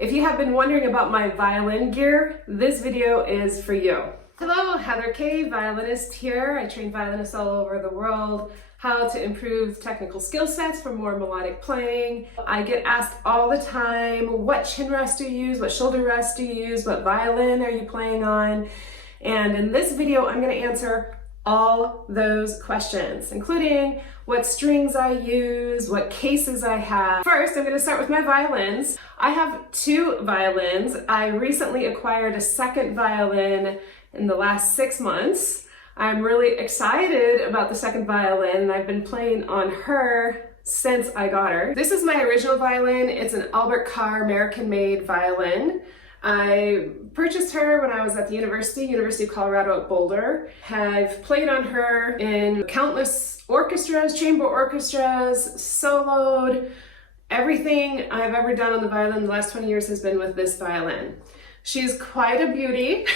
If you have been wondering about my violin gear, this video is for you. Hello, Heather Kaye, violinist here. I train violinists all over the world how to improve technical skill sets for more melodic playing. I get asked all the time, what chin rest do you use? What shoulder rest do you use? What violin are you playing on? And in this video, I'm going to answer all those questions, including what strings I use, what cases I have. First, I'm going to start with my violins. I have two violins. I recently acquired a second violin in the last 6 months. I'm really excited about the second violin, and I've been playing on her since I got her. This is my original violin. It's an Albert Carr American-made violin. I purchased her when I was at the University of Colorado at Boulder. I've played on her in countless orchestras, chamber orchestras, soloed. Everything I've ever done on the violin the last 20 years has been with this violin. She's quite a beauty.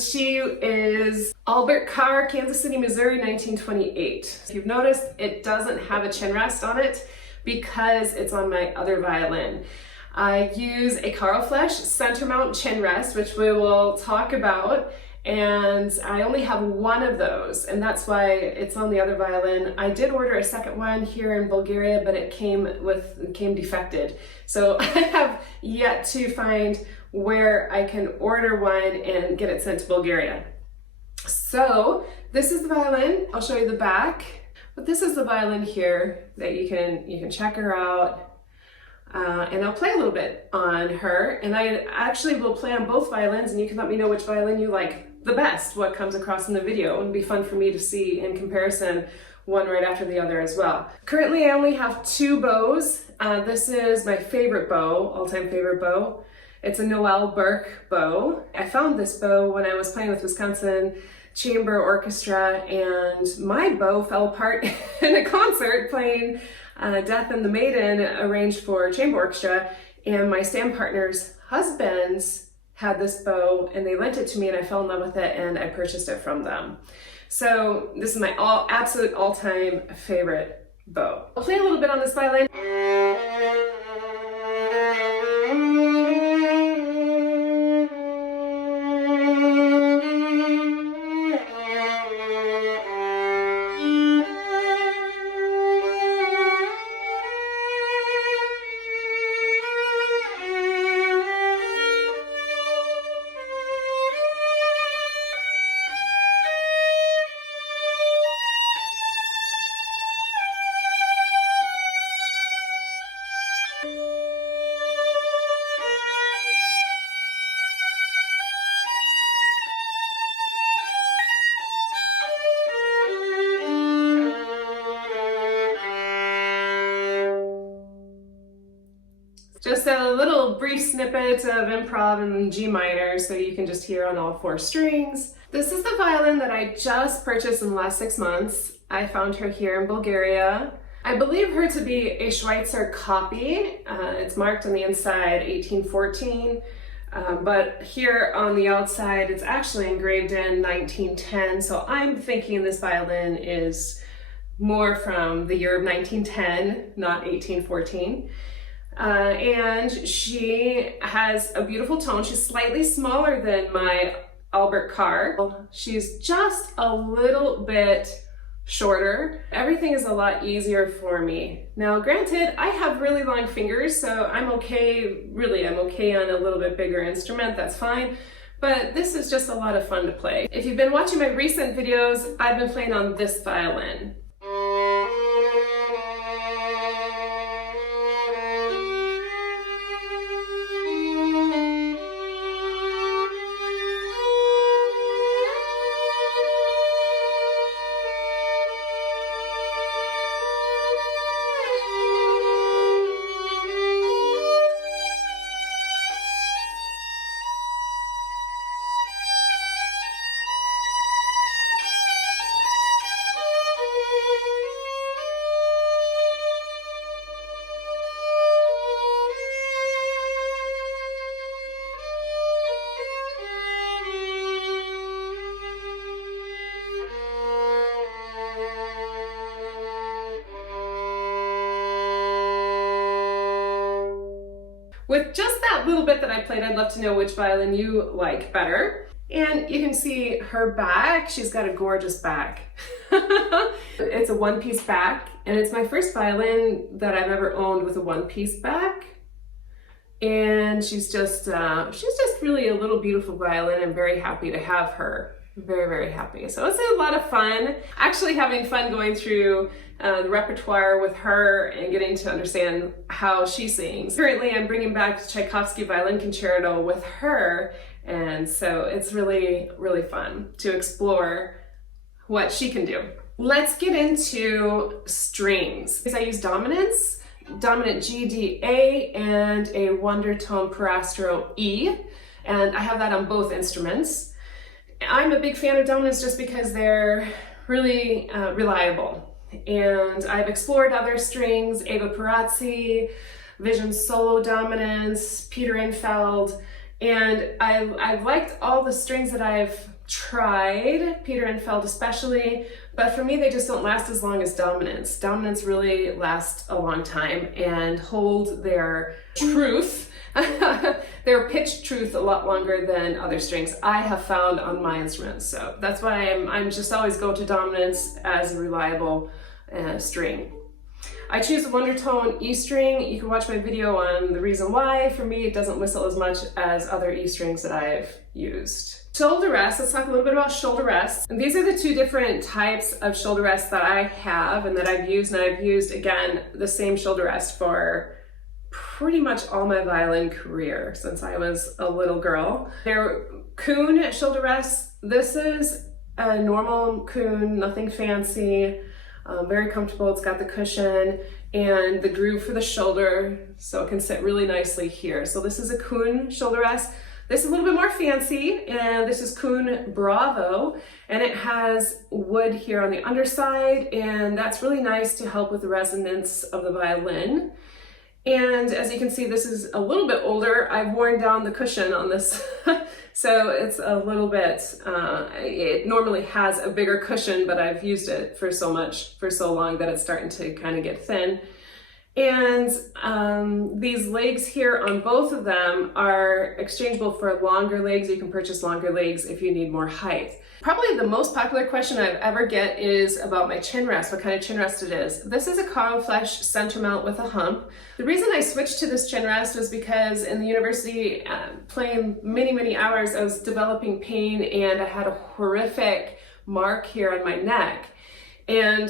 She is Albert Carr, Kansas City, Missouri, 1928. If you've noticed, it doesn't have a chin rest on it because it's on my other violin. I use a Carl Flesch center mount chin rest, which we will talk about, and I only have one of those, and that's why it's on the other violin. I did order a second one here in Bulgaria, but it came defected. So I have yet to find where I can order one and get it sent to Bulgaria. So this is the violin. I'll show you the back, but this is the violin here that you can check her out. And I'll play a little bit on her, and I actually will play on both violins, and you can let me know which violin you like the best, what comes across in the video. It would be fun for me to see in comparison, one right after the other as well. Currently I only have two bows. This is my favorite bow, all-time favorite bow. It's a Noel Burke bow. I found this bow when I was playing with Wisconsin Chamber Orchestra, and my bow fell apart in a concert playing Death and the Maiden, arranged for chamber orchestra, and my stand partner's husbands had this bow and they lent it to me, and I fell in love with it and I purchased it from them. So this is my absolute all-time favorite bow. I'll play a little bit on this violin. Just a little brief snippet of improv in G minor so you can just hear on all 4 strings. This is the violin that I just purchased in the last 6 months. I found her here in Bulgaria. I believe her to be a Schweitzer copy. It's marked on the inside 1814, but here on the outside it's actually engraved in 1910, so I'm thinking this violin is more from the year of 1910, not 1814. And she has a beautiful tone. She's slightly smaller than my Albert Carr. She's just a little bit shorter. Everything is a lot easier for me. Now, granted, I have really long fingers, so I'm okay on a little bit bigger instrument, that's fine. But this is just a lot of fun to play. If you've been watching my recent videos, I've been playing on this violin. With just that little bit that I played, I'd love to know which violin you like better. And you can see her back. She's got a gorgeous back. It's a one-piece back, and it's my first violin that I've ever owned with a one-piece back. And she's just really a little beautiful violin. I'm very happy to have her. Very, very happy. So it's a lot of fun. Actually having fun going through the repertoire with her and getting to understand how she sings. Currently I'm bringing back Tchaikovsky Violin Concerto with her, and so it's really, really fun to explore what she can do. Let's get into strings. I use dominants, dominant G, D, A, and a wonder tone Parastro E, and I have that on both instruments. I'm a big fan of dominants just because they're really reliable. And I've explored other strings, Ava Perazzi, Vision solo dominants, Peter Infeld, and I've liked all the strings that I've tried, Peter Infeld especially, but for me they just don't last as long as dominants. Dominants really last a long time and hold their truth, their pitch truth a lot longer than other strings I have found on my instruments. So that's why I'm just always go to dominants as a reliable string. I choose a wonder tone E string. You can watch my video on the reason why. For me, it doesn't whistle as much as other E strings that I've used. Shoulder rests, let's talk a little bit about shoulder rests. And these are the two different types of shoulder rests that I have and that I've used. And I've used, again, the same shoulder rest for pretty much all my violin career since I was a little girl. They're Kuhn shoulder rests. This is a normal Kuhn, nothing fancy. Very comfortable. It's got the cushion and the groove for the shoulder, so it can sit really nicely here. So this is a Kuhn shoulder rest. This is a little bit more fancy, and this is Kuhn Bravo, and it has wood here on the underside, and that's really nice to help with the resonance of the violin. And as you can see, this is a little bit older. I've worn down the cushion on this, so it's a little bit, it normally has a bigger cushion, but I've used it for so long that it's starting to kind of get thin. And these legs here on both of them are exchangeable for longer legs. You can purchase longer legs if you need more height. Probably the most popular question I've ever get is about my chin rest, what kind of chin rest it is. This is a cow flesh center mount with a hump. The reason I switched to this chin rest was because in the university, playing many hours, I was developing pain and I had a horrific mark here on my neck. And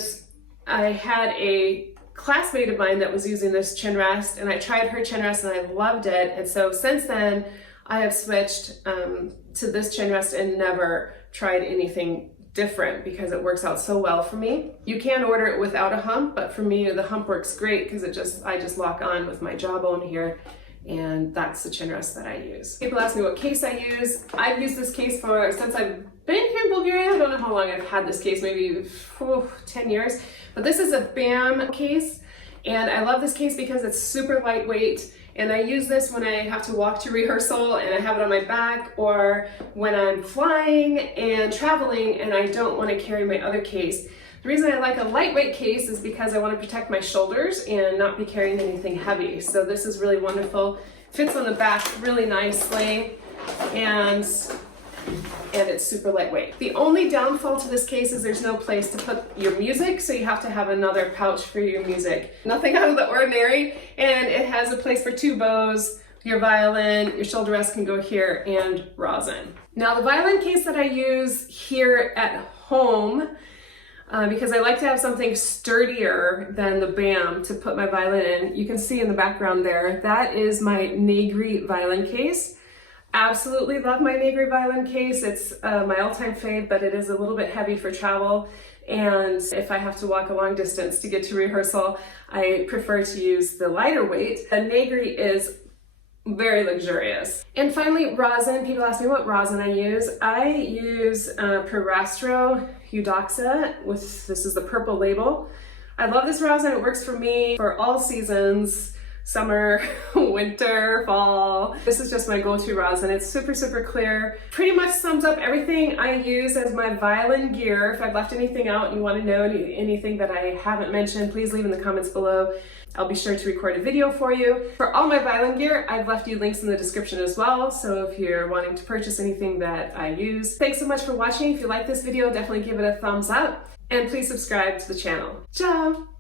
I had a classmate of mine that was using this chin rest, and I tried her chin rest and I loved it. And so since then, I have switched to this chin rest and never tried anything different because it works out so well for me. You can order it without a hump, but for me the hump works great because I just lock on with my jawbone here, and that's the chin rest that I use. People ask me what case I use. I've used this case since I've been here in Bulgaria. I don't know how long I've had this case, maybe 10 years. But this is a BAM case, and I love this case because it's super lightweight. And I use this when I have to walk to rehearsal and I have it on my back, or when I'm flying and traveling and I don't want to carry my other case. The reason I like a lightweight case is because I want to protect my shoulders and not be carrying anything heavy. So this is really wonderful. Fits on the back really nicely, and it's super lightweight. The only downfall to this case is there's no place to put your music, so you have to have another pouch for your music. Nothing out of the ordinary, and it has a place for 2 bows, your violin, your shoulder rest can go here, and rosin. Now the violin case that I use here at home, because I like to have something sturdier than the BAM to put my violin in, you can see in the background there, that is my Negri violin case. Absolutely love my Negri violin case. It's my all-time fave, but it is a little bit heavy for travel. And if I have to walk a long distance to get to rehearsal, I prefer to use the lighter weight. The Negri is very luxurious. And finally, rosin. People ask me what rosin I use. I use Parastro Eudoxa this is the purple label. I love this rosin. It works for me for all seasons. summer, winter, fall. This is just my go-to rosin. It's super, super clear. Pretty much sums up everything I use as my violin gear. If I've left anything out and you want to know anything that I haven't mentioned, please leave in the comments below. I'll be sure to record a video for you. For all my violin gear, I've left you links in the description as well, so if you're wanting to purchase anything that I use. Thanks so much for watching. If you like this video, definitely give it a thumbs up, and please subscribe to the channel. Ciao!